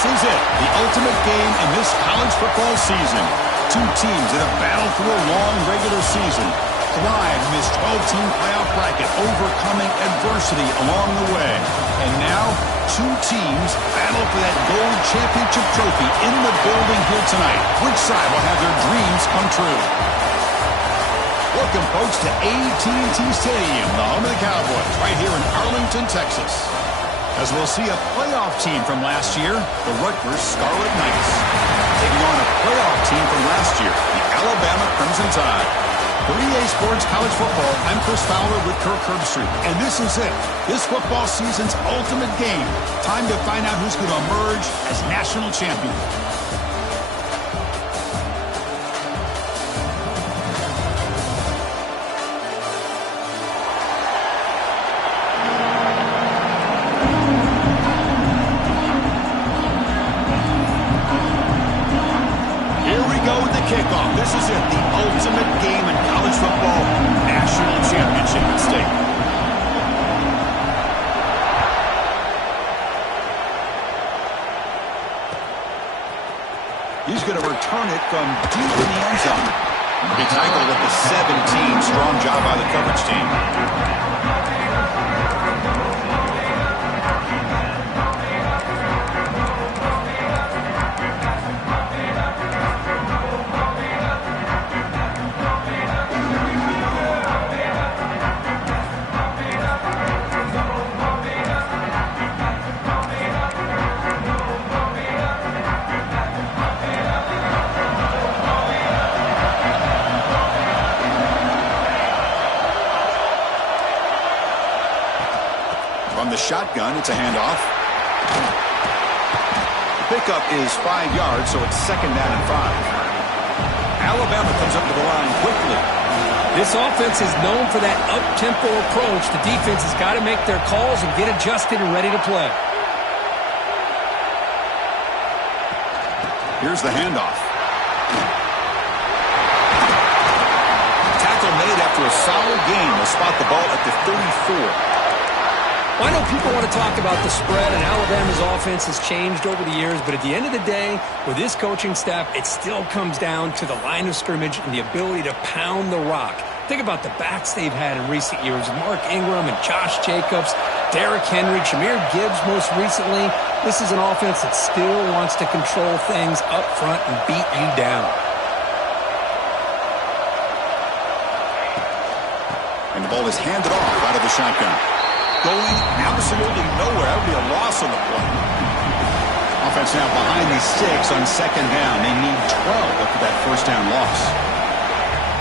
This is it, the ultimate game in this college football season. Two teams that have battled through a long regular season, thrived in this 12-team playoff bracket, overcoming adversity along the way. And now, two teams battle for that gold championship trophy in the building here tonight. Which side will have their dreams come true? Welcome, folks, to AT&T Stadium, the home of the Cowboys, right here in Arlington, Texas. As we'll see a playoff team from last year, the Rutgers Scarlet Knights, taking on a playoff team from last year, the Alabama Crimson Tide. For EA Sports College Football, I'm Chris Fowler with Kirk Herbstreit, and this is it, this football season's ultimate game. Time to find out who's going to emerge as national champion. Kickoff. This is it, the ultimate game in college football, national championship at stake. He's going to return it from deep in the end zone. He'll be tackled at the 17. Strong job by the coverage team. From the shotgun, it's a handoff. Pickup is 5 yards, so it's 2nd down and 5. Alabama comes up to the line quickly. This offense is known for that up-tempo approach. The defense has got to make their calls and get adjusted and ready to play. Here's the handoff. Tackle made after a solid gain. They'll spot the ball at the 34. Well, I know people want to talk about the spread, and Alabama's offense has changed over the years, but at the end of the day, with this coaching staff, it still comes down to the line of scrimmage and the ability to pound the rock. Think about the backs they've had in recent years, Mark Ingram and Josh Jacobs, Derrick Henry, Jahmyr Gibbs most recently. This is an offense that still wants to control things up front and beat you down. And the ball is handed off out of the shotgun. Going absolutely nowhere. That would be a loss on the play. Offense now behind the 6 on 2nd down. They need 12 after that 1st down loss.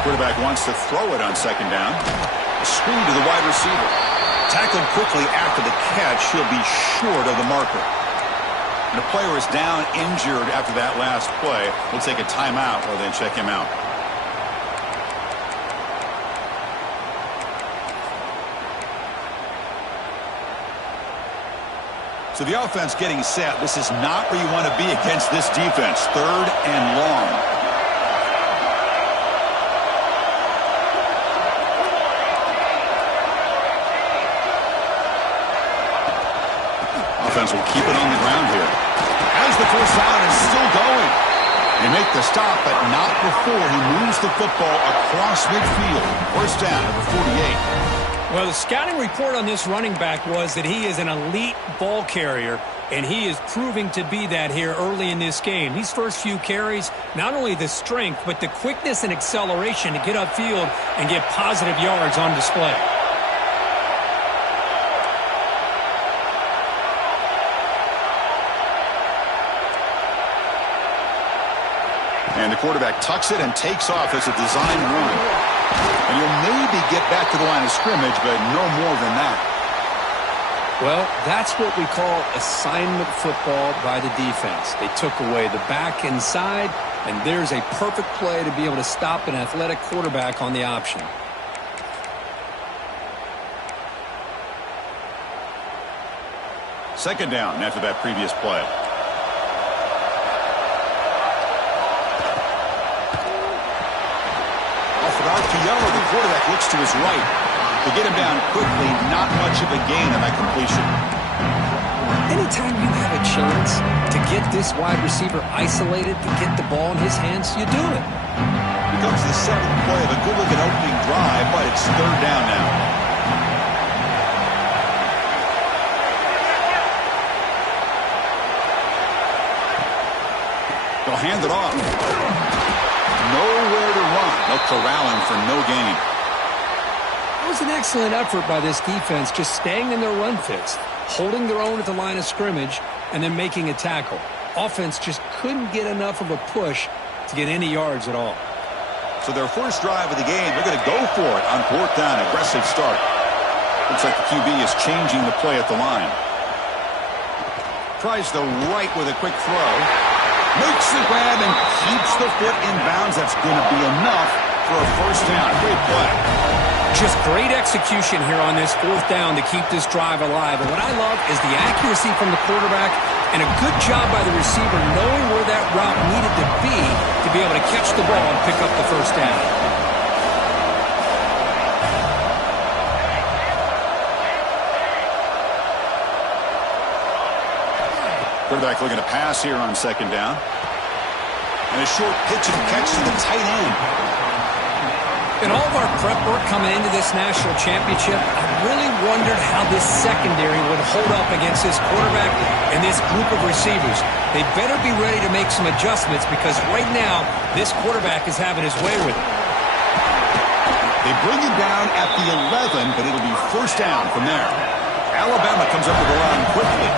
Quarterback wants to throw it on 2nd down. A screen to the wide receiver. Tackled quickly after the catch. He'll be short of the marker. And the player is down injured after that last play. We'll take a timeout or then check him out. So the offense getting set. This is not where you want to be against this defense. 3rd and long. Offense will keep it on the ground here. As the first down is still going. They make the stop, but not before he moves the football across midfield. 1st down at the 48. Well, the scouting report on this running back was that he is an elite ball carrier, and he is proving to be that here early in this game. These first few carries, not only the strength, but the quickness and acceleration to get upfield and get positive yards on display. And the quarterback tucks it and takes off as a design run. And you'll maybe get back to the line of scrimmage, but no more than that. Well, that's what we call assignment football by the defense. They took away the back inside, and there's a perfect play to be able to stop an athletic quarterback on the option. Second down after that previous play. RPO, the quarterback looks to his right. To get him down quickly, not much of a gain on that completion. Anytime you have a chance to get this wide receiver isolated to get the ball in his hands, you do it. Becomes the second play of a good-looking opening drive, but it's third down now. They'll hand it off. Nowhere to run. They'll corral him for no gain. It was an excellent effort by this defense, just staying in their run fits, holding their own at the line of scrimmage, and then making a tackle. Offense just couldn't get enough of a push to get any yards at all. So their first drive of the game, they're going to go for it on fourth down. Aggressive start. Looks like the QB is changing the play at the line. Tries the right with a quick throw. Makes the grab and keeps the foot in bounds. That's going to be enough for a first down. Great play. Just great execution here on this fourth down to keep this drive alive. And what I love is the accuracy from the quarterback and a good job by the receiver knowing where that route needed to be able to catch the ball and pick up the first down. Quarterback looking to pass here on second down. And a short pitch and catch to the tight end. In all of our prep work coming into this national championship, I really wondered how this secondary would hold up against this quarterback and this group of receivers. They better be ready to make some adjustments because right now, this quarterback is having his way with it. They bring him down at the 11, but it'll be first down from there. Alabama comes up with the line quickly.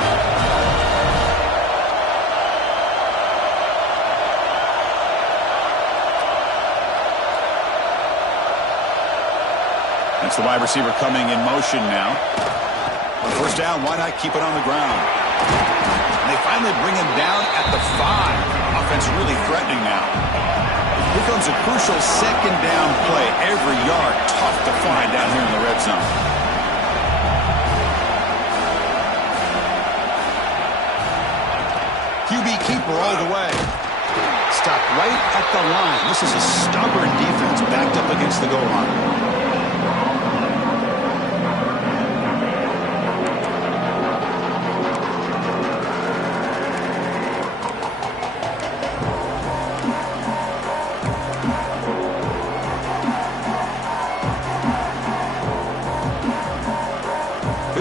That's the wide receiver coming in motion now. On first down, why not keep it on the ground? And they finally bring him down at the 5. Offense really threatening now. Here comes a crucial second down play. Every yard tough to find down here in the red zone. QB keeper all the way. Stopped right at the line. This is a stubborn defense backed up against the goal line.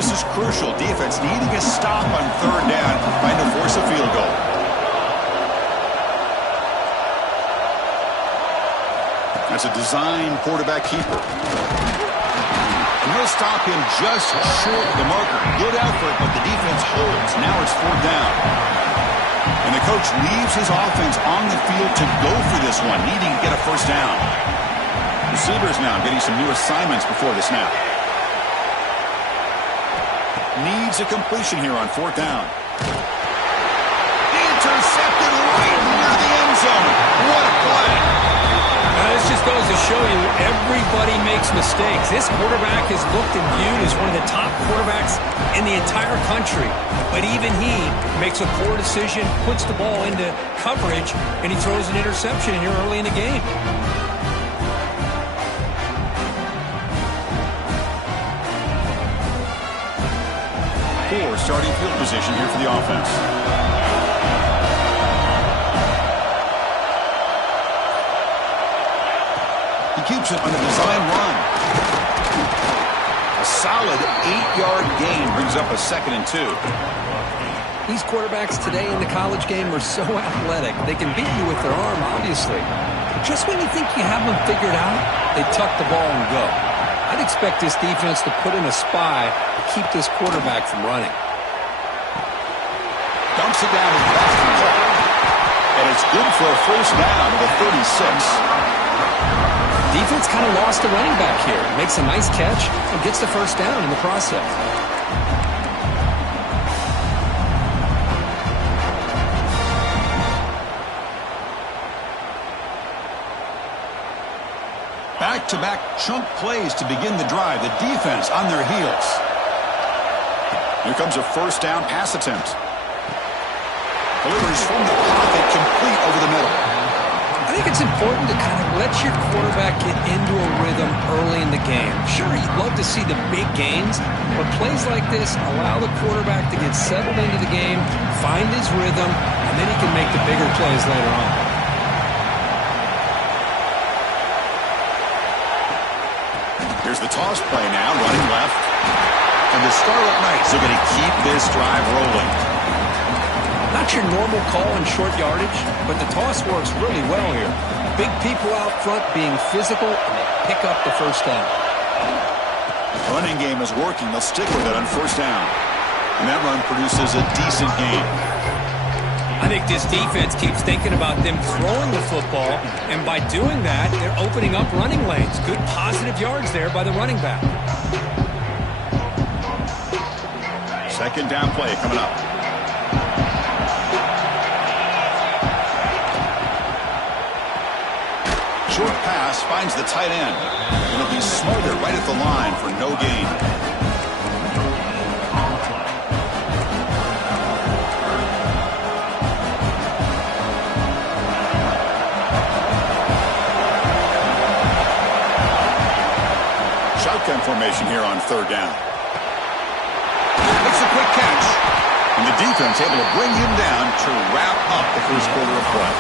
This is crucial. Defense needing a stop on third down, trying to force a field goal. That's a design quarterback keeper. And he'll stop him just short of the marker. Good effort, but the defense holds. Now it's fourth down. And the coach leaves his offense on the field to go for this one, needing to get a first down. Receivers now getting some new assignments before the snap. Needs a completion here on fourth down. Intercepted right near the end zone. What a play. Now, this just goes to show you everybody makes mistakes. This quarterback is looked and viewed as one of the top quarterbacks in the entire country. But even he makes a poor decision, puts the ball into coverage, and he throws an interception here early in the game. Poor starting field position here for the offense. He keeps it on a design run. A solid 8-yard gain brings up a 2nd and 2. These quarterbacks today in the college game are so athletic. They can beat you with their arm, obviously. Just when you think you have them figured out, they tuck the ball and go. I'd expect this defense to put in a spy to keep this quarterback from running. Dumps it down as fast as possible. And it's good for a first down to the 36. Defense kind of lost the running back here. Makes a nice catch and gets the first down in the process. Back-to-back chunk plays to begin the drive. The defense on their heels. Here comes a first down pass attempt. Delivers from the pocket, complete over the middle. I think it's important to kind of let your quarterback get into a rhythm early in the game. Sure, you'd love to see the big gains, but plays like this allow the quarterback to get settled into the game, find his rhythm, and then he can make the bigger plays later on. Here's the toss play now, running left. And the Scarlet Knights are going to keep this drive rolling. Not your normal call in short yardage, but the toss works really well here. Big people out front being physical, and they pick up the first down. The running game is working. They'll stick with it on first down. And that run produces a decent gain. I think this defense keeps thinking about them throwing the football, and by doing that, they're opening up running lanes. Good positive yards there by the running back. Second down play coming up. Short pass finds the tight end. It'll be smothered right at the line for no gain. Shotgun formation here on third down. Makes a quick catch. And the defense able to bring him down to wrap up the first quarter of play.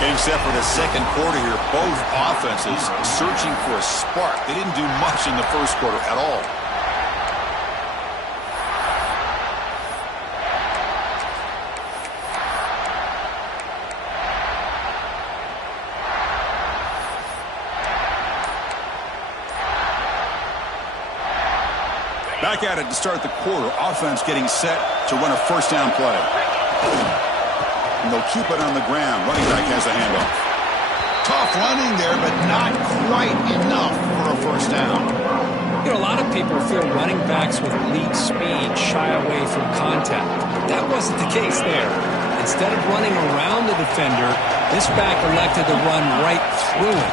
Getting set for the second quarter here. Both offenses searching for a spark. They didn't do much in the first quarter at all. Back at it to start the quarter. Offense getting set to run a first down play. And they'll keep it on the ground. Running back has the handoff. Tough running there, but not quite enough for a first down. You know, a lot of people feel running backs with elite speed shy away from contact. But that wasn't the case there. Instead of running around the defender, this back elected to run right through him.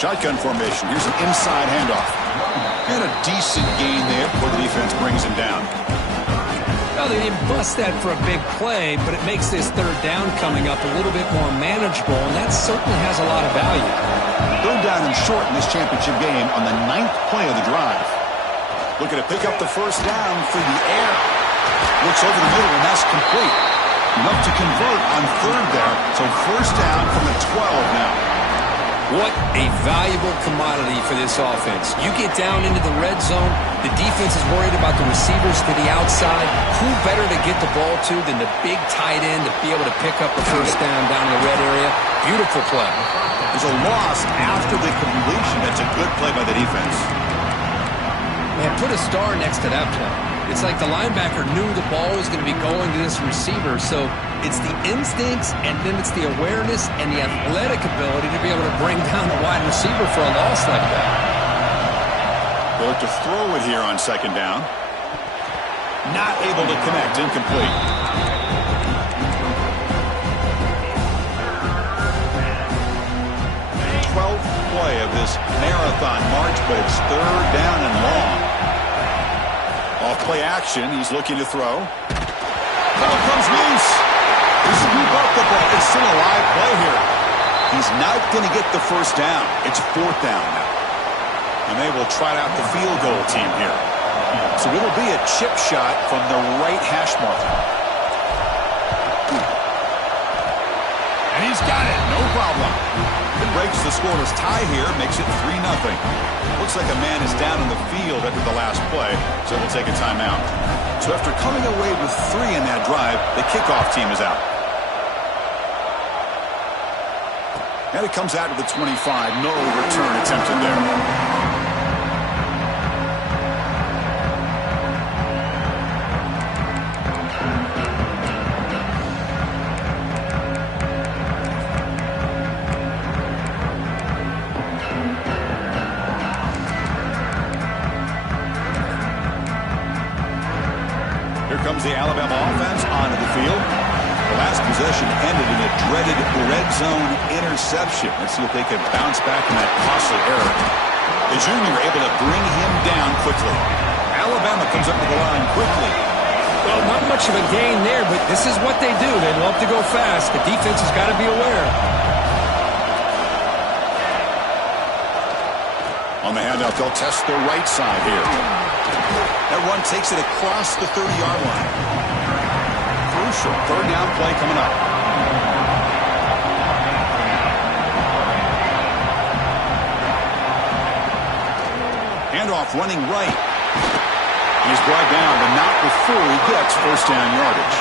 Shotgun formation. Here's an inside handoff. And a decent gain there before the defense brings him down. Well, they didn't bust that for a big play, but it makes this third down coming up a little bit more manageable, and that certainly has a lot of value. Third down and short in this championship game on the 9th play of the drive. Looking to pick up the first down through the air. Looks over the middle, and that's complete. Enough to convert on third there. So first down from the 12 now. What a valuable commodity for this offense. You get down into the red zone, the defense is worried about the receivers to the outside. Who better to get the ball to than the big tight end to be able to pick up the first down in the red area? Beautiful play. There's a loss after the completion. That's a good play by the defense. Man, put a star next to that play. It's like the linebacker knew the ball was going to be going to this receiver, so it's the instincts and then it's the awareness and the athletic ability to be able to bring down a wide receiver for a loss like that. They'll look to throw it here on second down. Not able to connect, incomplete. 12th play of this marathon march, but it's third down and long. Off play action, he's looking to throw. Ball comes loose. They scoop up the ball. It's still a live play here. He's not going to get the first down. It's fourth down now. And they will try out the field goal team here. So it'll be a chip shot from the right hash mark. And he's got it. No problem. It breaks the scoreless tie here, makes it 3-0. Looks like a man is down in the field after the last play, so we'll take a timeout. So after coming away with 3 in that drive, the kickoff team is out. And it comes out to the 25. No return attempted there. Comes the Alabama offense onto the field. The last possession ended in a dreaded red zone interception. Let's see if they can bounce back from that costly error. The junior able to bring him down quickly. Alabama comes up to the line quickly. Well, not much of a gain there, but this is what they do. They love to go fast. The defense has got to be aware. On the handoff, they'll test the right side here. That run takes it across the 30-yard line. Crucial third down play coming up. Handoff running right. He's brought down, but not before he gets first down yardage.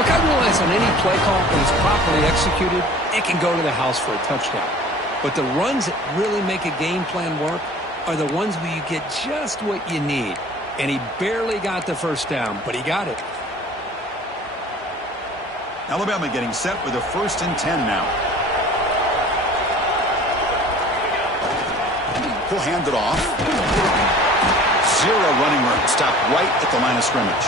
Look, I realize on any play call, when it's properly executed, it can go to the house for a touchdown. But the runs that really make a game plan work are the ones where you get just what you need. And he barely got the first down, but he got it. Alabama getting set with a 1st and 10 now. He'll hand it off. Zero running room. Stop right at the line of scrimmage.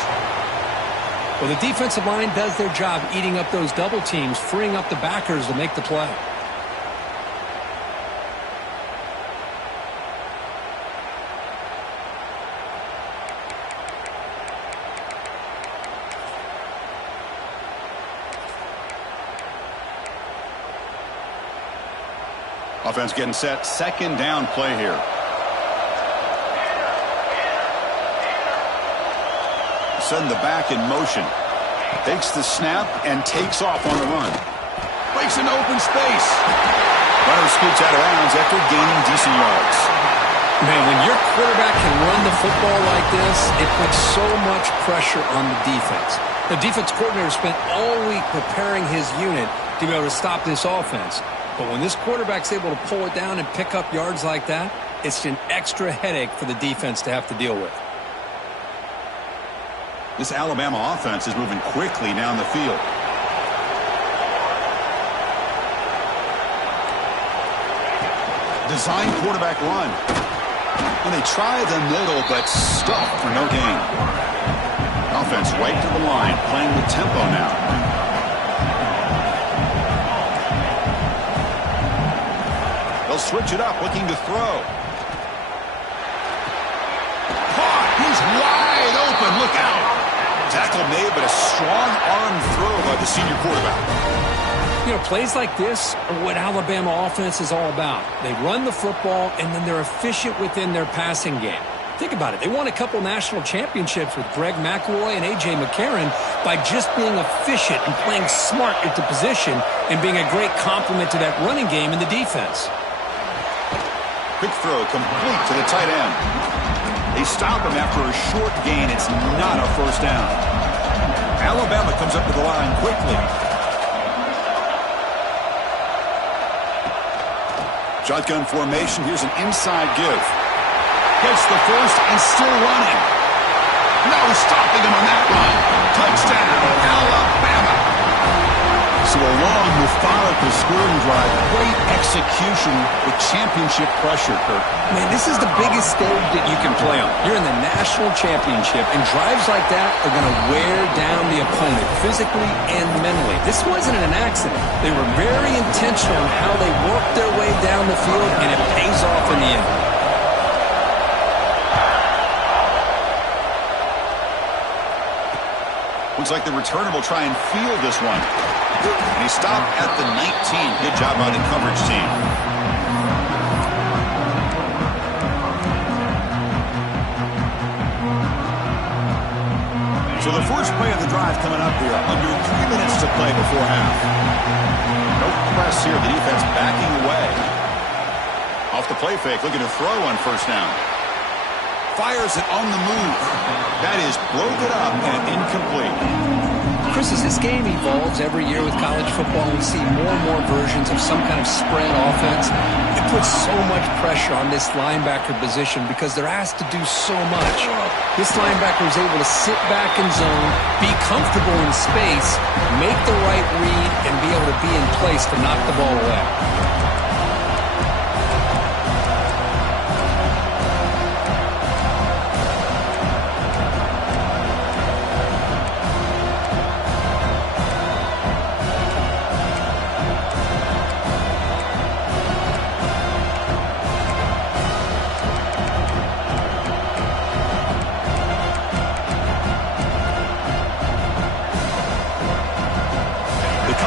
Well, the defensive line does their job eating up those double teams, freeing up the backers to make the play. Offense getting set. 2nd down play here. Send the back in motion. Takes the snap and takes off on the run. Breaks into open space. Runner scoots out of bounds after gaining decent yards. Man, when your quarterback can run the football like this, it puts so much pressure on the defense. The defense coordinator spent all week preparing his unit to be able to stop this offense. But when this quarterback's able to pull it down and pick up yards like that, it's an extra headache for the defense to have to deal with. This Alabama offense is moving quickly down the field. Design quarterback run. And they try the middle, but stuffed for no gain. Offense right to the line, playing with tempo now. They'll switch it up, looking to throw. Caught! He's wide open. Look out! Tackle made, but a strong arm throw by the senior quarterback. You know, plays like this are what Alabama offense is all about. They run the football, and then they're efficient within their passing game. Think about it. They won a couple national championships with Greg McElroy and A.J. McCarron by just being efficient and playing smart at the position and being a great complement to that running game in the defense. Quick throw complete to the tight end. They stop him after a short gain. It's not a first down. Alabama comes up to the line quickly. Shotgun formation. Here's an inside give. Gets the first and still running. No stopping him on that run. Touchdown, Alabama. So a long, methodical scoring drive. Great execution with championship pressure, Kirk. Man, this is the biggest stage that you can play on. You're in the national championship, and drives like that are going to wear down the opponent physically and mentally. This wasn't an accident. They were very intentional in how they worked their way down the field, and it pays off in the end. Looks like the returner will try and field this one. And he stopped at the 19. Good job by the coverage team. So the first play of the drive coming up here. Under 3 minutes to play before half. No press here. The defense backing away. Off the play fake. Looking to throw on first down. Fires it on the move. That is broken up and incomplete. Chris, as this game evolves every year with college football, we see more and more versions of some kind of spread offense. It puts so much pressure on this linebacker position because they're asked to do so much. This linebacker is able to sit back in zone, be comfortable in space, make the right read, and be able to be in place to knock the ball away.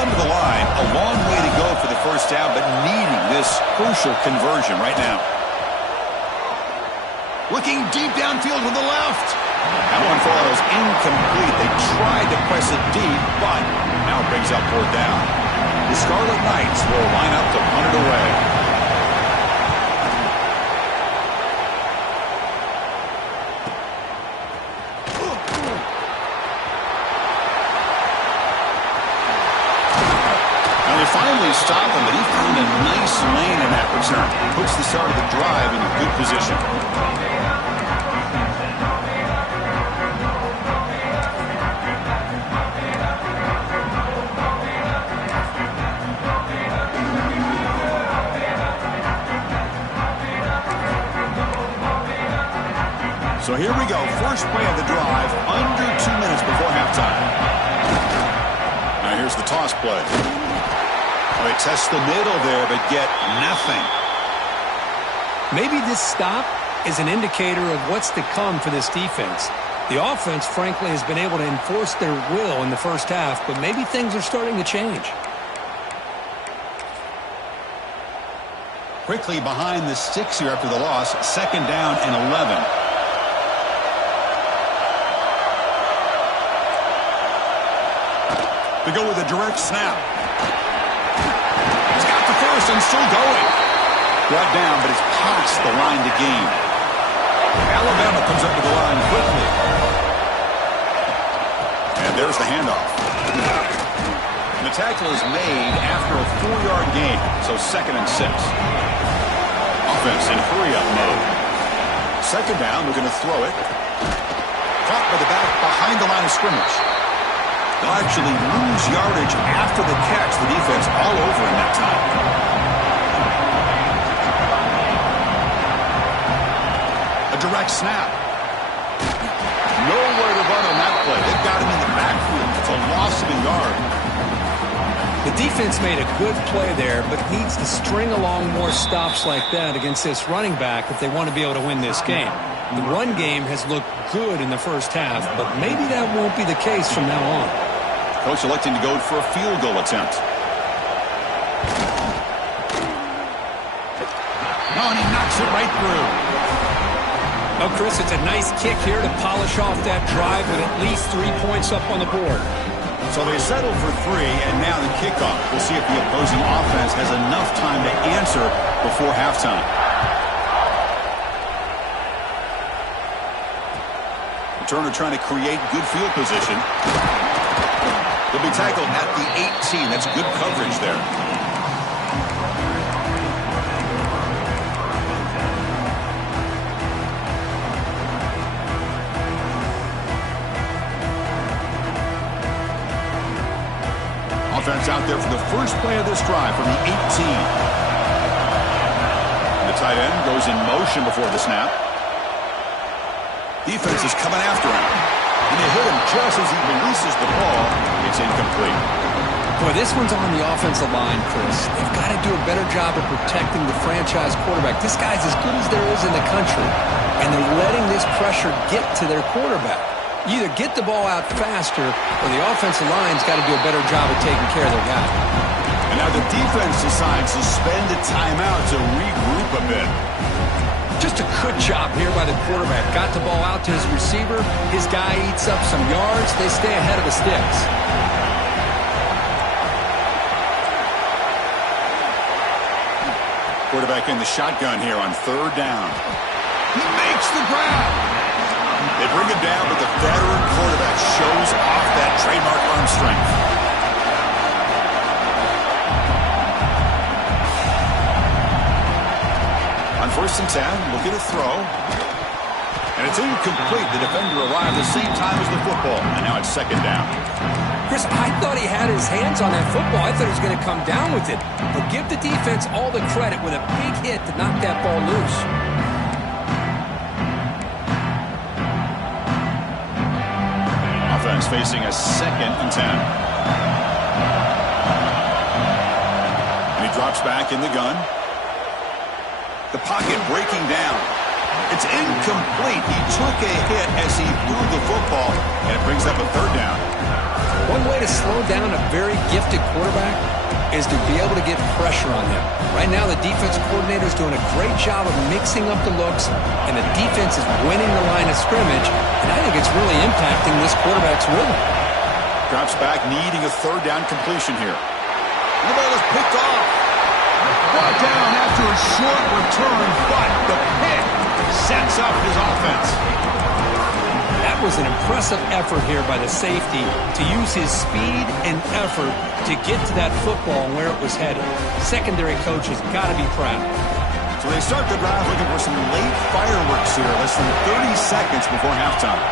To the line, a long way to go for the first down, but needing this crucial conversion right now. Looking deep downfield to the left. That one falls incomplete. They tried to press it deep, but now it brings up 4th down. The Scarlet Knights will line up to punt it away. Now they finally stop him, but he found a nice lane in that return. Puts the start of the drive in a good position. So here we go. First play of the drive, under 2 minutes before halftime. Now here's the toss play. They test the middle there, but get nothing. Maybe this stop is an indicator of what's to come for this defense. The offense, frankly, has been able to enforce their will in the first half, but maybe things are starting to change. Quickly behind the sticks here after the loss, 2nd down and 11. To go with a direct snap. He's got the first and still going. Brought down, but it's past the line to gain. Alabama comes up to the line quickly. And there's the handoff. And the tackle is made after a 4-yard gain, so 2nd and 6. Offense in hurry-up mode. 2nd down, they're going to throw it. Caught by the back behind the line of scrimmage. They'll actually lose yardage after the catch. The defense all over in that time. A direct snap. Nowhere to run on that play. They've got him in the backfield. It's a loss of a yard. The defense made a good play there, but needs to string along more stops like that against this running back if they want to be able to win this game. The run game has looked good in the first half, but maybe that won't be the case from now on. Coach electing to go for a field goal attempt. Oh, and he knocks it right through. Oh, Chris, it's a nice kick here to polish off that drive with at least 3 points up on the board. So they settle for 3, and now the kickoff. We'll see if the opposing offense has enough time to answer before halftime. Returner trying to create good field position. He'll be tackled at the 18. That's good coverage there. Offense out there for the first play of this drive from the 18. The tight end goes in motion before the snap. Defense is coming after him. And they hit him just as he releases the ball. It's incomplete. Boy, this one's on the offensive line, Chris. They've got to do a better job of protecting the franchise quarterback. This guy's as good as there is in the country, and they're letting this pressure get to their quarterback. You either get the ball out faster, or the offensive line's got to do a better job of taking care of their guy. And now the defense decides to spend a timeout to regroup a bit. Just a good job here by the quarterback. Got the ball out to his receiver. His guy eats up some yards. They stay ahead of the sticks. Quarterback in the shotgun here on 3rd down. He makes the grab. They bring him down, but the veteran quarterback shows off that trademark arm strength. On 1st and 10, looking to throw. And it's incomplete. The defender arrived the same time as the football. And now it's 2nd down. Chris, I thought he had his hands on that football. I thought he was going to come down with it. But give the defense all the credit with a big hit to knock that ball loose. Offense facing a 2nd and 10. And he drops back in the gun. The pocket breaking down. It's incomplete. He took a hit as he threw the football, and it brings up a 3rd down. One way to slow down a very gifted quarterback is to be able to get pressure on him. Right now, the defensive coordinator is doing a great job of mixing up the looks, and the defense is winning the line of scrimmage, and I think it's really impacting this quarterback's rhythm. Drops back, needing a third down completion here. And the ball is picked off. Brought down after a short return, but the pick sets up his offense. That was an impressive effort here by the safety to use his speed and effort to get to that football and where it was headed. Secondary coach has got to be proud. So they start the drive looking for some late fireworks here, less than 30 seconds before halftime.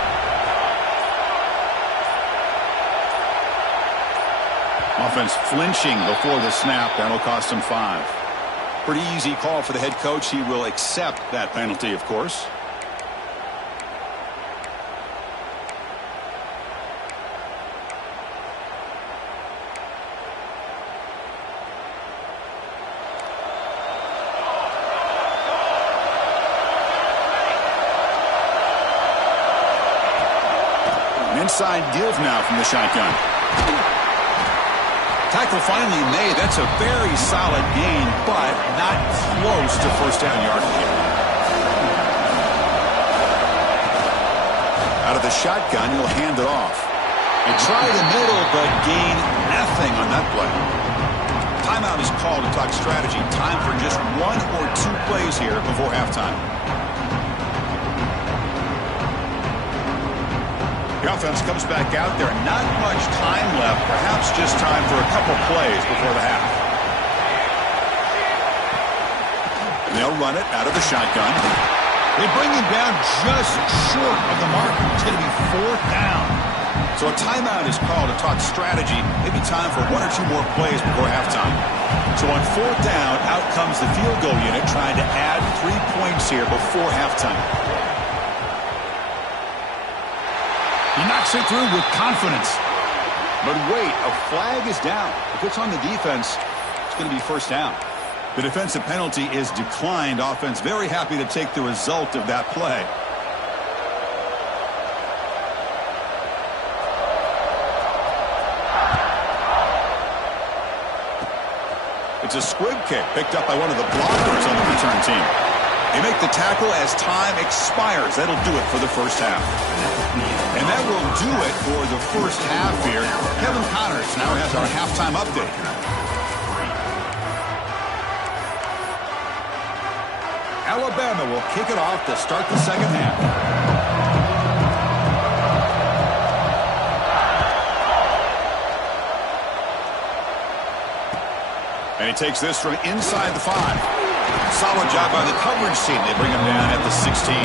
Offense flinching before the snap. That'll cost him 5. Pretty easy call for the head coach. He will accept that penalty, of course. An inside give now from the shotgun. Tackle finally made. That's a very solid gain, but not close to first down yardage here. Out of the shotgun, he'll hand it off. They try the middle, but gain nothing on that play. Timeout is called to talk strategy. Time for just 1 or 2 plays here before halftime. The offense comes back out there. Not much time left. Perhaps just time for a couple plays before the half. And they'll run it out of the shotgun. They bring him down just short of the mark. It's going to be 4th down. So a timeout is called to talk strategy. Maybe time for 1 or 2 more plays before halftime. So on 4th down, out comes the field goal unit trying to add 3 points here before halftime. He knocks it through with confidence. But wait, a flag is down. If it's on the defense, it's going to be first down. The defensive penalty is declined. Offense very happy to take the result of that play. It's a squib kick picked up by one of the blockers on the return team. They make the tackle as time expires. That'll do it for the first half. And that will do it for the first half here. Kevin Connors now has our halftime update. Alabama will kick it off to start the second half. And he takes this from inside the 5. Solid job by the coverage team. They bring him down at the 16.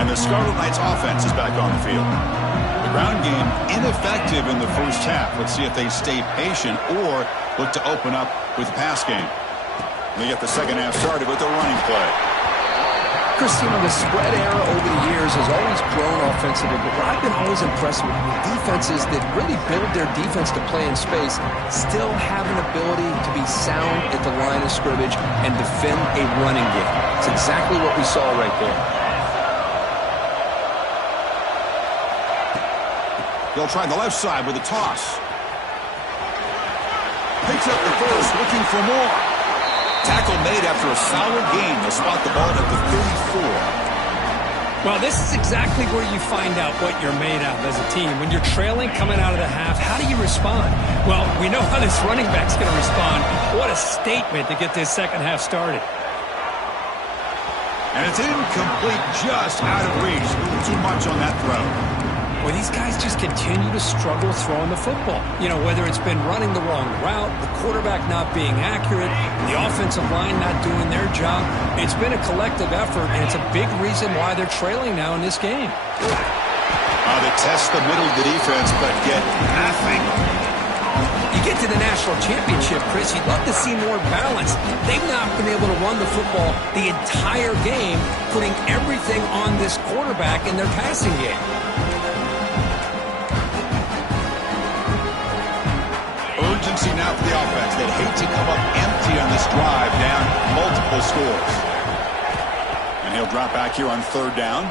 And the Scarlet Knights offense is back on the field. The ground game ineffective in the first half. Let's see if they stay patient or look to open up with the pass game. They get the second half started with a running play. Christine, the spread era over the years has always grown offensively, but what I've been always impressed with defenses that really build their defense to play in space still have an ability to be sound at the line of scrimmage and defend a running game. It's exactly what we saw right there. They'll try the left side with a toss. Picks up the first, looking for more. Tackle made after a solid gain. They'll spot the ball at the 34. Well, this is exactly where you find out what you're made of as a team. When you're trailing coming out of the half, how do you respond? Well, we know how this running back's going to respond. What a statement to get this second half started. And it's incomplete, just out of reach. A little too much on that throw. Well, these guys just continue to struggle throwing the football. You know, whether it's been running the wrong route, the quarterback not being accurate, the offensive line not doing their job. It's been a collective effort, and it's a big reason why they're trailing now in this game. They test the middle of the defense, but get nothing. You get to the national championship, Chris, you'd love to see more balance. They've not been able to run the football the entire game, putting everything on this quarterback in their passing game. Urgency now for the offense. They'd hate to come up empty on this drive, down multiple scores. And he'll drop back here on 3rd down.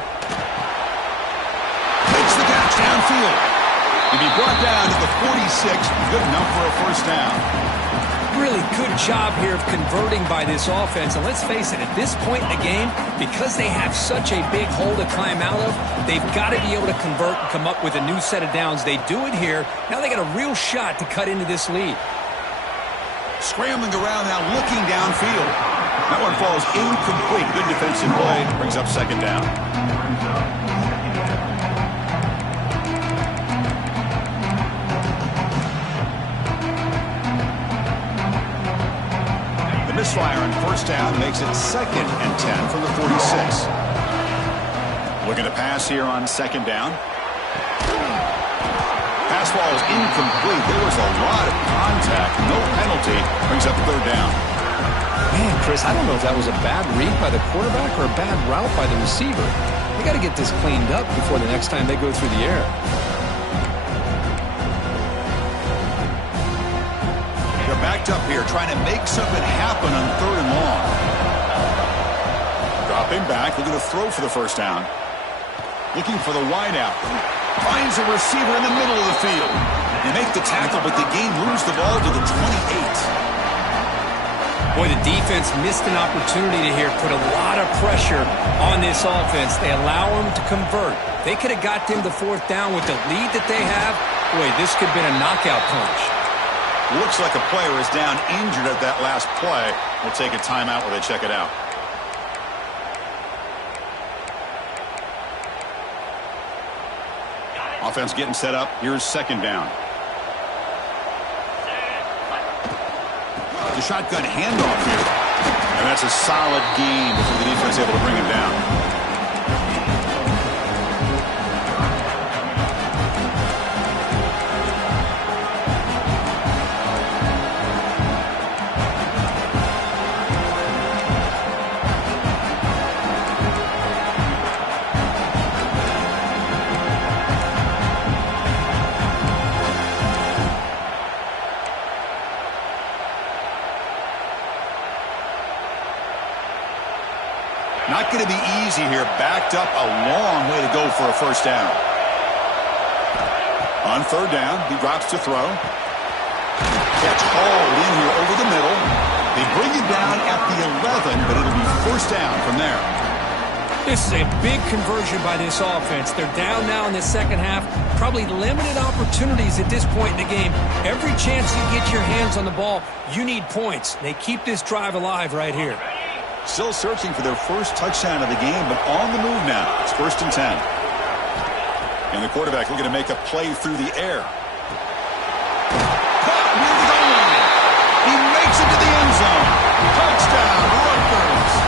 downfield. He'll be brought down to the 46. Good enough for a first down. Really good job here of converting by this offense. And let's face it, at this point in the game, because they have such a big hole to climb out of, they've got to be able to convert and come up with a new set of downs. They do it here. Now they got a real shot to cut into this lead. Scrambling around now, looking downfield. That one falls incomplete. Good defensive play. Brings up second down. Misfire on first down makes it 2nd and 10 from the 46. Looking to pass here on second down. Pass ball is incomplete. There was a lot of contact. No penalty. Brings up third down. Man, Chris, I don't know if that was a bad read by the quarterback or a bad route by the receiver. They got to get this cleaned up before the next time they go through the air. Backed up here, trying to make something happen on 3rd and long. Dropping back, looking to throw for the first down. Looking for the wideout. Finds a receiver in the middle of the field. They make the tackle, but the game moves the ball to the 28. Boy, the defense missed an opportunity to here put a lot of pressure on this offense. They allow them to convert. They could have got them the 4th down with the lead that they have. Boy, this could have been a knockout punch. Looks like a player is down injured at that last play. We'll take a timeout while they check it out. Offense getting set up. Here's second down. The shotgun handoff here. And that's a solid gain before the defense is able to bring him down. Not going to be easy here. Backed up a long way to go for a first down. On third down, he drops to throw. Catch hauled in here over the middle. They bring him down at the 11, but it'll be first down from there. This is a big conversion by this offense. They're down now in the second half. Probably limited opportunities at this point in the game. Every chance you get your hands on the ball, you need points. They keep this drive alive right here. Still searching for their first touchdown of the game, but on the move now. It's 1st and 10. And the quarterback looking to make a play through the air. Caught near the goal line. He makes it to the end zone. Touchdown, Rutgers.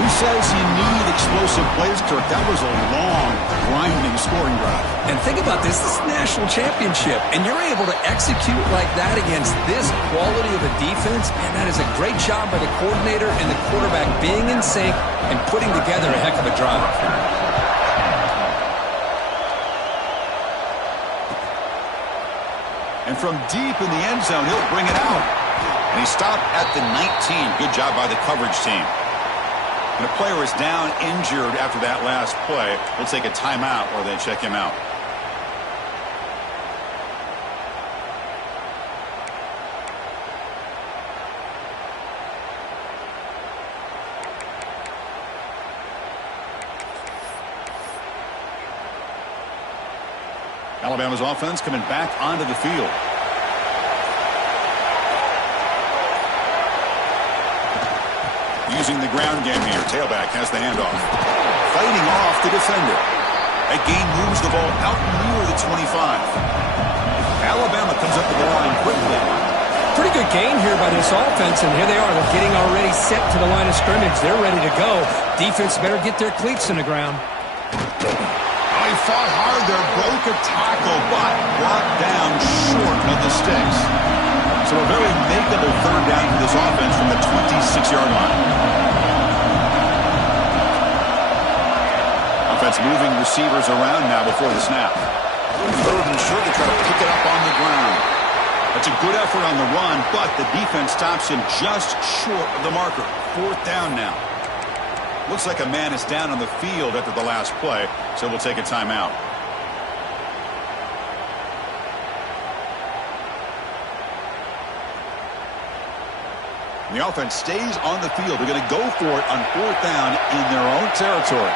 Who says you need explosive plays, Kirk? That was a long, grinding scoring drive. And think about this. This is a national championship, and you're able to execute like that against this quality of a defense, and that is a great job by the coordinator and the quarterback being in sync and putting together a heck of a drive. And from deep in the end zone, he'll bring it out. And he stopped at the 19. Good job by the coverage team. And a player is down injured after that last play. We'll take a timeout while they check him out. Alabama's offense coming back onto the field. Using the ground game here. Tailback has the handoff. Fighting off the defender. That gain moves the ball out near the 25. Alabama comes up with the line quickly. Pretty good gain here by this offense, and here they are. They're getting already set to the line of scrimmage. They're ready to go. Defense better get their cleats in the ground. He fought hard there, broke a tackle, but brought down short of the sticks. So a very makeable third down for this offense from the 26-yard line. Offense moving receivers around now before the snap. Third and short to try to pick it up on the ground. That's a good effort on the run, but the defense stops him just short of the marker. Fourth down now. Looks like a man is down on the field after the last play, so we'll take a timeout. And the offense stays on the field. They're going to go for it on 4th down in their own territory.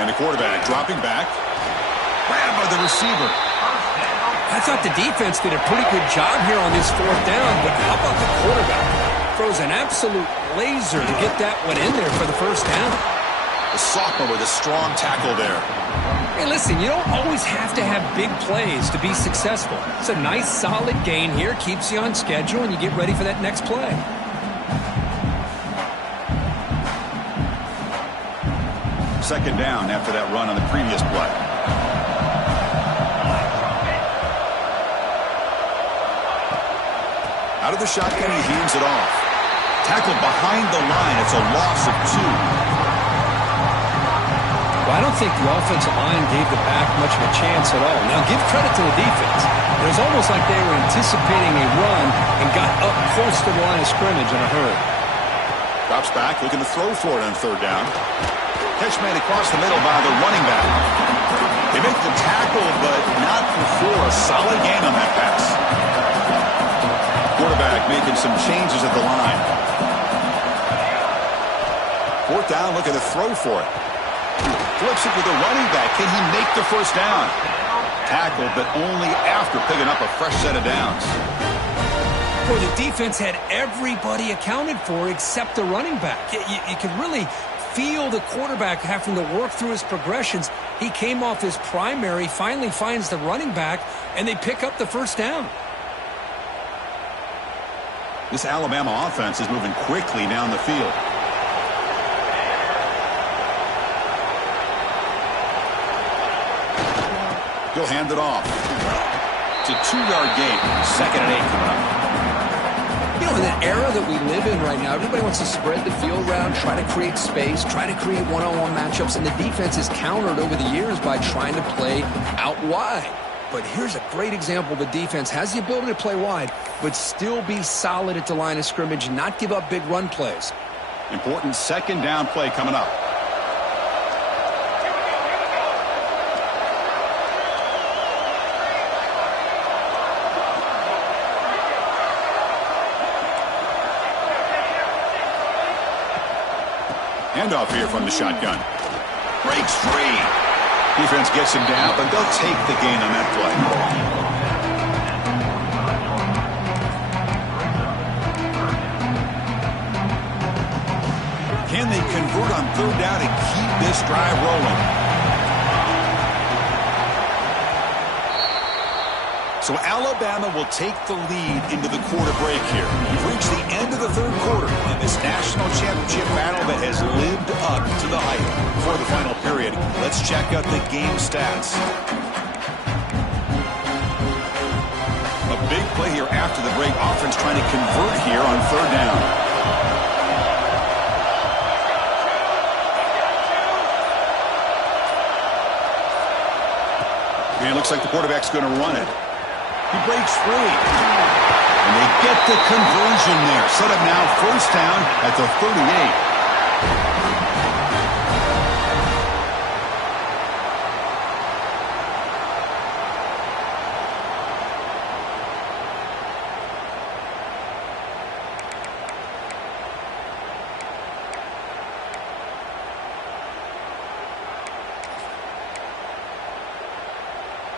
And the quarterback dropping back. Grabbed by the receiver. I thought the defense did a pretty good job here on this 4th down, but how about the quarterback? Throws an absolute laser to get that one in there for the 1st down. The sophomore with a strong tackle there. Hey, listen, you don't always have to have big plays to be successful. It's a nice, solid gain here. Keeps you on schedule, and you get ready for that next play. Second down after that run on the previous play. Out of the shotgun, he hands it off. Tackled behind the line. It's a loss of 2. Well, I don't think the offensive line gave the back much of a chance at all. Now, give credit to the defense. It was almost like they were anticipating a run and got up close to the line of scrimmage in a hurry. Drops back, looking to throw for it on 3rd down. Catch made across the middle by the running back. They make the tackle, but not before a solid gain on that pass. Quarterback making some changes at the line. 4th down, looking to throw for it. Flips it to the running back. Can he make the 1st down? Tackled, but only after picking up a fresh set of downs. Well, the defense had everybody accounted for except the running back. You could really feel the quarterback having to work through his progressions. He came off his primary, finally finds the running back, and they pick up the 1st down. This Alabama offense is moving quickly down the field. He'll hand it off. It's a 2-yard gain. 2nd and 8 coming up. You know, in the era that we live in right now, everybody wants to spread the field around, try to create space, try to create one-on-one matchups, and the defense is countered over the years by trying to play out wide. But here's a great example. The defense has the ability to play wide, but still be solid at the line of scrimmage and not give up big run plays. Important 2nd down play coming up. Handoff here from the shotgun. Breaks free. Defense gets him down, but they'll take the gain on that play. Can they convert on 3rd down and keep this drive rolling? So Alabama will take the lead into the quarter break here. We've reached the end of the 3rd quarter in this national championship battle that has lived up to the hype. Before the final period, let's check out the game stats. A big play here after the break. Offense trying to convert here on 3rd down. And it looks like the quarterback's going to run it. He breaks free. And they get the conversion there. Set up now 1st down at the 38.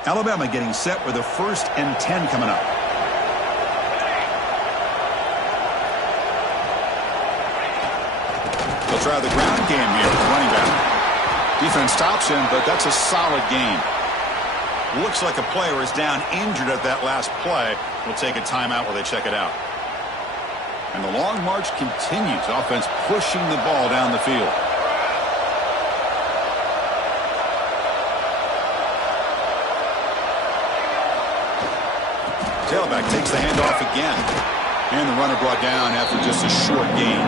Alabama getting set with a 1st and 10 coming up. They'll try the ground game here with running back. Defense stops him, but that's a solid gain. Looks like a player is down injured at that last play. We'll take a timeout while they check it out. And the long march continues. Offense pushing the ball down the field. Tailback takes the handoff again. And the runner brought down after just a short gain.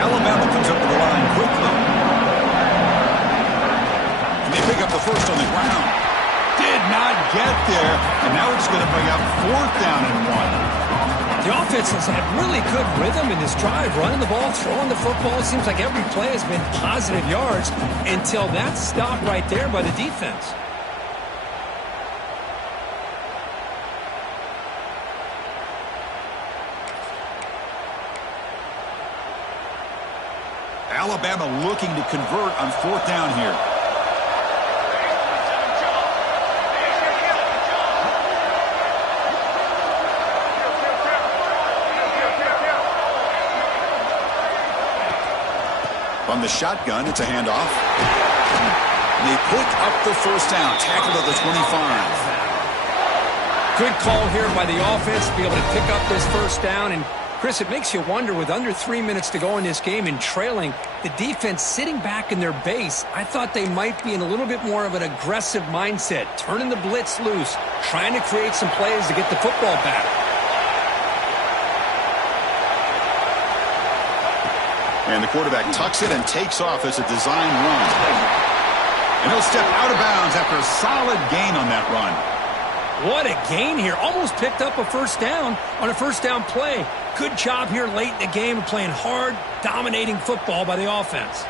Alabama comes up with the line quickly. And they pick up the 1st on the ground. Did not get there. And now it's going to bring up 4th down and 1. The offense has had really good rhythm in this drive, running the ball, throwing the football. It seems like every play has been positive yards until that stop right there by the defense. Alabama looking to convert on 4th down here. From the shotgun, it's a handoff. And they pick up the 1st down, tackled at the 25. Good call here by the offense to be able to pick up this 1st down. And, Chris, it makes you wonder, with under 3 minutes to go in this game and trailing, the defense sitting back in their base, I thought they might be in a little bit more of an aggressive mindset, turning the blitz loose, trying to create some plays to get the football back. And the quarterback tucks it and takes off as a design run. And he'll step out of bounds after a solid gain on that run. What a gain here. Almost picked up a 1st down on a 1st down play. Good job here late in the game of playing hard, dominating football by the offense.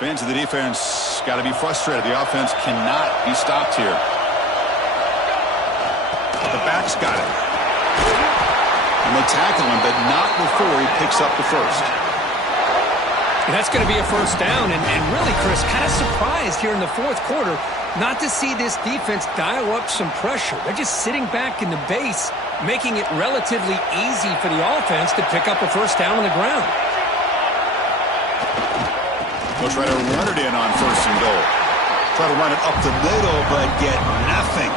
Fans of the defense got to be frustrated. The offense cannot be stopped here. The back's got it. And they tackle him, but not before he picks up the 1st. And that's going to be a 1st down. And really, Chris, kind of surprised here in the 4th quarter not to see this defense dial up some pressure. They're just sitting back in the base, making it relatively easy for the offense to pick up a 1st down on the ground. They'll try to run it in on 1st and goal. Try to run it up the middle, but get nothing.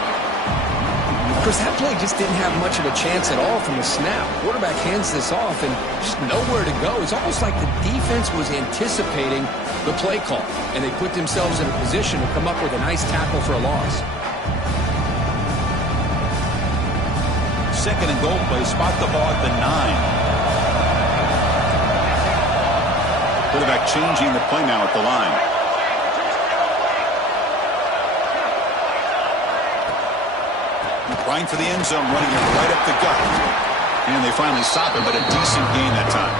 Chris, that play just didn't have much of a chance at all from the snap. Quarterback hands this off and just nowhere to go. It's almost like the defense was anticipating the play call, and they put themselves in a position to come up with a nice tackle for a loss. 2nd and goal play. Spot the ball at the 9. Quarterback changing the play now at the line. Trying for the end zone, running it right up the gut. And they finally stop him, but a decent gain that time.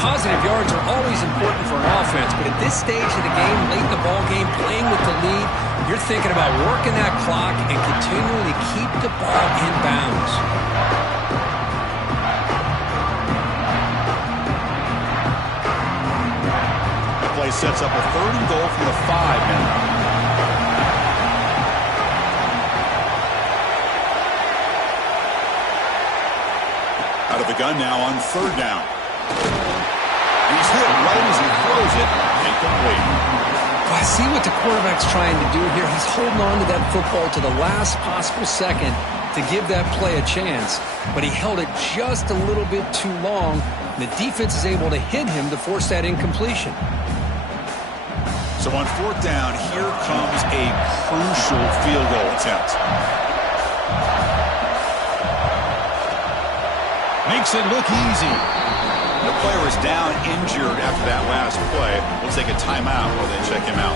Positive yards are always important for an offense, but at this stage of the game, late in the ball game, playing with the lead, you're thinking about working that clock and continuing to keep the ball in bounds. The play sets up a 3rd and goal from the 5 now. Out of the gun now on 3rd down. And he's hit right as he throws it. Incomplete. I see what the quarterback's trying to do here. He's holding on to that football to the last possible second to give that play a chance. But he held it just a little bit too long. And the defense is able to hit him to force that incompletion. So on 4th down, here comes a crucial field goal attempt. Makes it look easy. The player is down injured after that last play. We'll take a timeout while they check him out.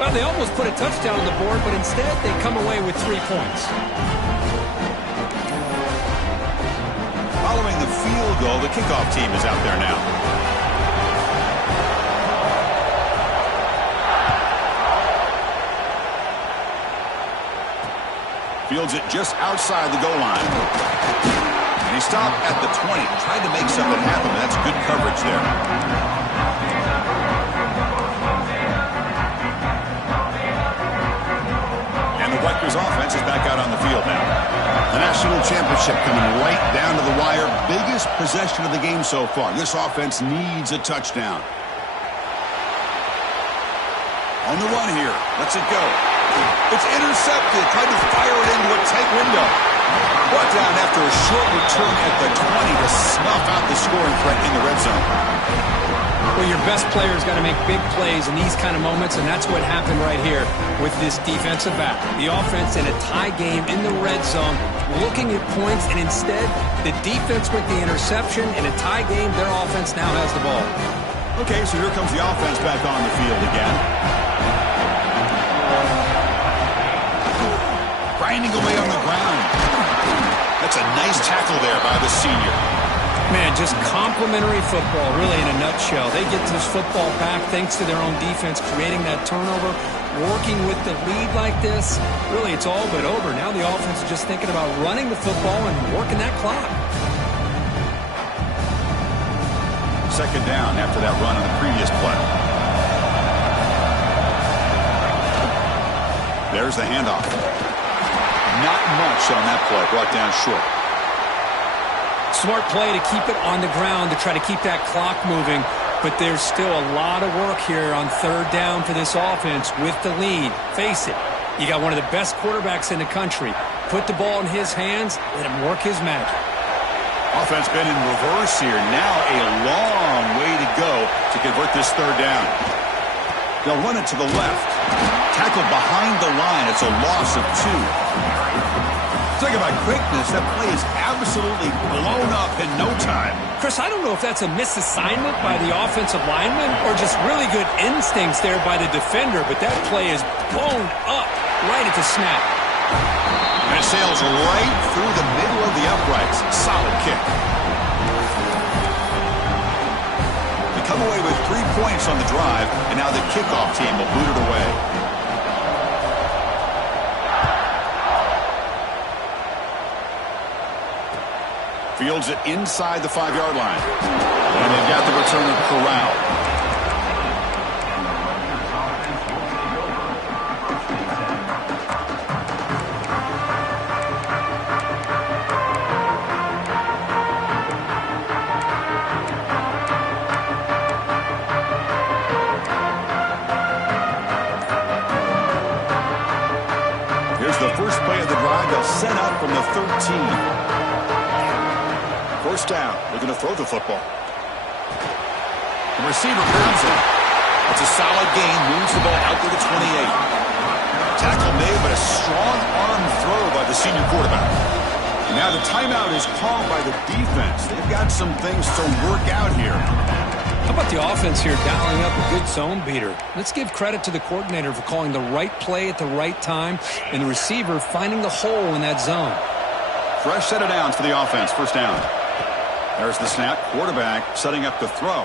Well, they almost put a touchdown on the board, but instead they come away with 3 points. Following the field goal, the kickoff team is out there now. Fields it just outside the goal line. And he stopped at the 20, tried to make something happen, but that's good coverage there. And the Rutgers offense is back out on the field now. The national championship coming right down to the wire. Biggest possession of the game so far. This offense needs a touchdown. On the run here. Lets it go. It's intercepted. Tried to fire it into a tight window. Brought down after a short return at the 20 to snuff out the scoring threat in the red zone. Well, your best player's got to make big plays in these kind of moments, and that's what happened right here with this defensive back. The offense in a tie game in the red zone, looking at points, and instead, the defense with the interception. In a tie game, their offense now has the ball. Okay, so here comes the offense back on the field again. Grinding away on the ground. That's a nice tackle there by the senior. Man, just complimentary football, really, in a nutshell. They get this football back thanks to their own defense, creating that turnover. working with the lead like this, really it's all but over. Now the offense is just thinking about running the football and working that clock. Second down after that run on the previous play. There's the handoff. Not much on that play, brought down short. Smart play to keep it on the ground to try to keep that clock moving, but there's still a lot of work here on third down for this offense with the lead. Face it, you got one of the best quarterbacks in the country. Put the ball in his hands, let him work his magic. Offense been in reverse here. Now a long way to go to convert this third down. They'll run it to the left. Tackled behind the line. It's a loss of 2. Talk about quickness. That play is absolutely blown up in no time. Chris, I don't know if that's a misassignment by the offensive lineman or just really good instincts there by the defender, but that play is blown up right at the snap. And it sails right through the middle of the uprights. Solid kick. They come away with 3 points on the drive, and now the kickoff team will boot it away. Fields it inside the 5-yard line. And they've got the returner corralled. Here's the first play of the drive. They'll set up from the 13. First down. They're going to throw the football. The receiver grabs it. It's a solid gain. Moves the ball out to the 28. Tackle made, but a strong arm throw by the senior quarterback. And now the timeout is called by the defense. They've got some things to work out here. How about the offense here dialing up a good zone beater? Let's give credit to the coordinator for calling the right play at the right time and the receiver finding the hole in that zone. Fresh set of downs for the offense. First down. There's the snap. Quarterback setting up the throw.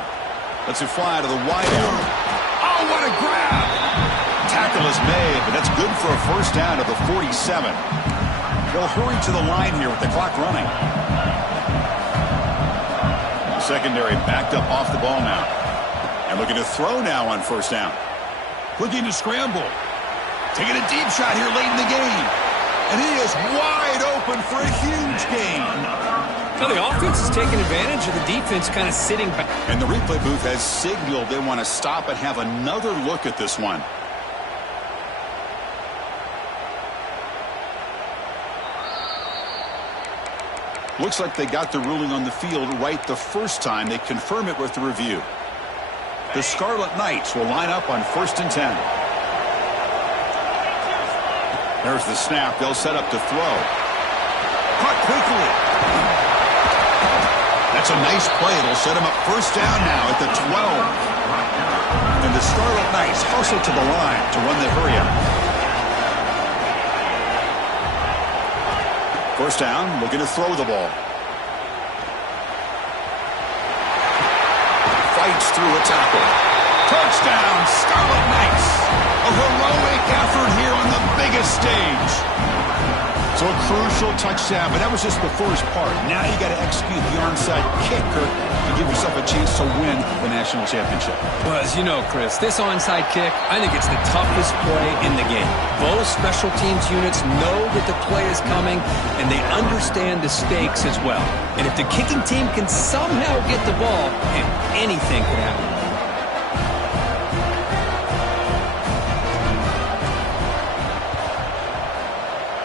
Lets it fly to the wide out. Oh, what a grab! Tackle is made, but that's good for a first down to the 47. They'll hurry to the line here with the clock running. Secondary backed up off the ball now. And looking to throw now on first down. Looking to scramble. Taking a deep shot here late in the game. And he is wide open for a huge gain. Now the offense is taking advantage of the defense kind of sitting back. And the replay booth has signaled they want to stop and have another look at this one. Looks like they got the ruling on the field right the first time. They confirm it with the review. The Scarlet Knights will line up on 1st and 10. There's the snap. They'll set up to throw. Caught quickly. That's a nice play. It'll set him up first down now at the 12. And the Scarlet Knights hustle to the line to run the hurry up. First down, looking to throw the ball. Fights through a tackle. Touchdown, Scarlet Knights. A heroic effort here on the biggest stage. So a crucial touchdown, but that was just the first part. Now you got to execute the onside kicker to give yourself a chance to win the national championship. Well, as you know, Chris, this onside kick, I think it's the toughest play in the game. Both special teams units know that the play is coming, and they understand the stakes as well. And if the kicking team can somehow get the ball, anything could happen.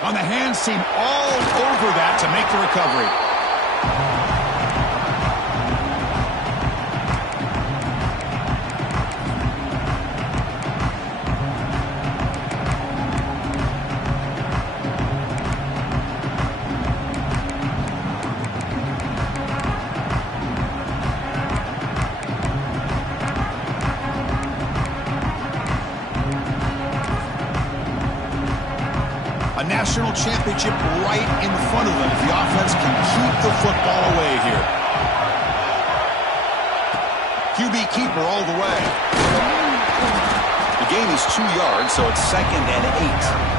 On the hands team all over that to make the recovery. A national championship right in front of them if the offense can keep the football away here. QB keeper all the way. The gain is 2 yards, so it's 2nd and 8.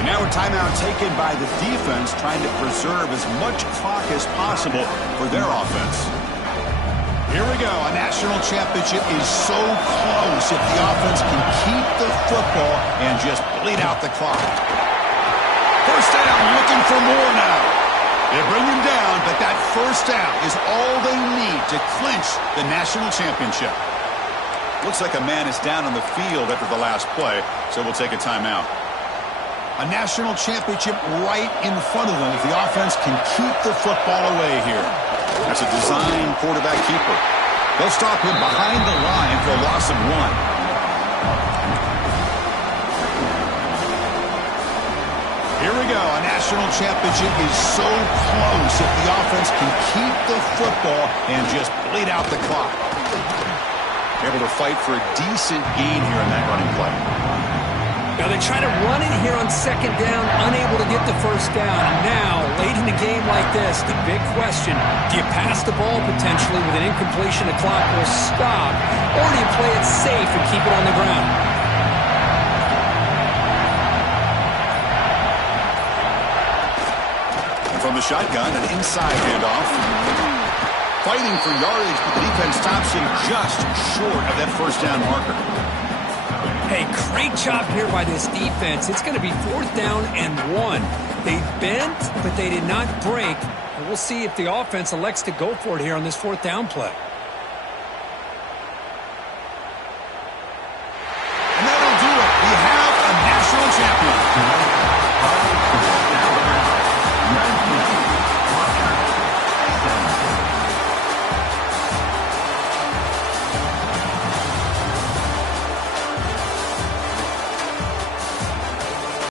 And now a timeout taken by the defense, trying to preserve as much clock as possible for their offense. Here we go. A national championship is so close if the offense can keep the football and just bleed out the clock. First down, looking for more now. They bring him down, but that first down is all they need to clinch the national championship. Looks like a man is down on the field after the last play, so we'll take a timeout. A national championship right in front of them if the offense can keep the football away here. That's a design quarterback keeper. They'll stop him behind the line for a loss of 1. Here we go. A national championship is so close if the offense can keep the football and just bleed out the clock. Able to fight for a decent gain here in that running play. Now they try to run it here on 2nd down, unable to get the first down. And now, late in a game like this, the big question, do you pass the ball potentially with an incompletion? The clock will stop, or do you play it safe and keep it on the ground? And from the shotgun, an inside handoff. Fighting for yardage, but the defense stops him just short of that first down marker. Hey, great job here by this defense. It's going to be 4th down and 1. They bent, but they did not break. And we'll see if the offense elects to go for it here on this 4th down play.